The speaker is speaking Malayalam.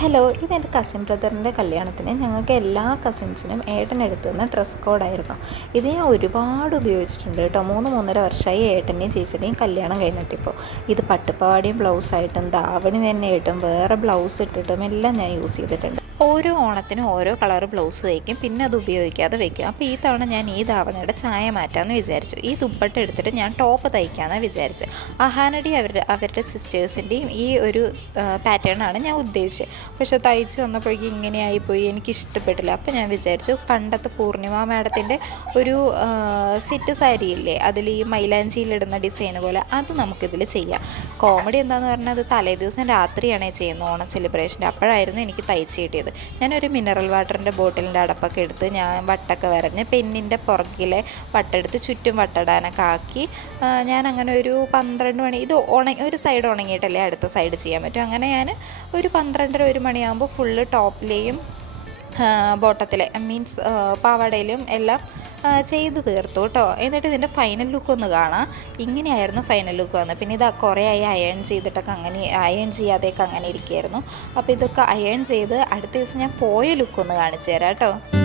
ഹലോ, ഇതെൻ്റെ കസിൻ ബ്രദറിൻ്റെ കല്യാണത്തിന് ഞങ്ങൾക്ക് എല്ലാ കസിൻസിനും ഏട്ടനെടുത്തു തന്ന ഡ്രസ് കോഡായിരുന്നു. ഇത് ഞാൻ ഒരുപാട് ഉപയോഗിച്ചിട്ടുണ്ട് കേട്ടോ. 3-3.5 വർഷമായി ഏട്ടൻ്റെയും ചേച്ചിയുടെയും കല്യാണം കഴിഞ്ഞിട്ടിപ്പോൾ. ഇത് പട്ടുപാവാടയും ബ്ലൗസായിട്ടും ധാവണി തന്നെ ആയിട്ടും വേറെ ബ്ലൗസ് ഇട്ടിട്ടും എല്ലാം ഞാൻ യൂസ് ചെയ്തിട്ടുണ്ട്. ഓരോ ഓണത്തിനും ഓരോ കളർ ബ്ലൗസ് തയ്ക്കും, പിന്നെ അത് ഉപയോഗിക്കാതെ വെക്കും. അപ്പോൾ ഈ തവണ ഞാൻ ഈ ധാവണയുടെ ചായ മാറ്റാമെന്ന് വിചാരിച്ചു. ഈ ദുപ്പട്ട എടുത്തിട്ട് ഞാൻ ടോപ്പ് തയ്ക്കാമെന്ന് വിചാരിച്ചു. അഹാനടി അവരുടെ സിസ്റ്റേഴ്സിൻ്റെയും ഈ ഒരു പാറ്റേണാണ് ഞാൻ ഉദ്ദേശിച്ചത്. പക്ഷെ തയ്ച്ച് വന്നപ്പോഴേക്കും ഇങ്ങനെയായിപ്പോയി, എനിക്കിഷ്ടപ്പെട്ടില്ല. അപ്പോൾ ഞാൻ വിചാരിച്ചു പണ്ടത്തെ പൂർണിമ മാഡത്തിൻ്റെ ഒരു സെറ്റ് സാരി ഇല്ലേ, അതിൽ ഈ മൈലാഞ്ചിയിലിടുന്ന ഡിസൈൻ പോലെ അത് നമുക്കിതിൽ ചെയ്യാം. കോമഡി എന്താണെന്ന് പറഞ്ഞാൽ അത് തലേ ദിവസം രാത്രിയാണ് ചെയ്യുന്നത്, ഓണം സെലിബ്രേഷൻ്റെ. അപ്പോഴായിരുന്നു എനിക്ക് തയ്ച്ച് കിട്ടിയത്. ഞാനൊരു മിനറൽ വാട്ടറിൻ്റെ ബോട്ടിലിൻ്റെ അടപ്പൊക്കെ എടുത്ത് ഞാൻ വട്ടൊക്കെ വരഞ്ഞ് പെന്നിൻ്റെ പുറകിലെ വട്ടെടുത്ത് ചുറ്റും വട്ടടാനൊക്കെ ആക്കി ഞാൻ അങ്ങനെ ഒരു 12 മണി, ഇത് ഒരു സൈഡ് ഉണങ്ങിയിട്ടല്ലേ അടുത്ത സൈഡ് ചെയ്യാൻ പറ്റും. അങ്ങനെ ഞാൻ ഒരു 12-1 മണിയാകുമ്പോൾ ഫുള്ള് ടോപ്പിലെയും ബോട്ടത്തിലെ മീൻസ് പാവാടയിലും എല്ലാം ചെയ്ത് തീർത്തു കേട്ടോ. എന്നിട്ട് ഇതിൻ്റെ ഫൈനൽ ലുക്ക് ഒന്ന് കാണാം. ഇങ്ങനെയായിരുന്നു ഫൈനൽ ലുക്ക് വന്നത്. പിന്നെ ഇത് കുറേ ആയി അയൺ ചെയ്തിട്ടൊക്കെ അങ്ങനെ അയൺ ചെയ്യാതെയൊക്കെ അങ്ങനെ ഇരിക്കുകയായിരുന്നു. അപ്പോൾ ഇതൊക്കെ അയൺ ചെയ്ത് അടുത്ത ദിവസം ഞാൻ പോയ ലുക്കൊന്ന് കാണിച്ചു തരാം കേട്ടോ.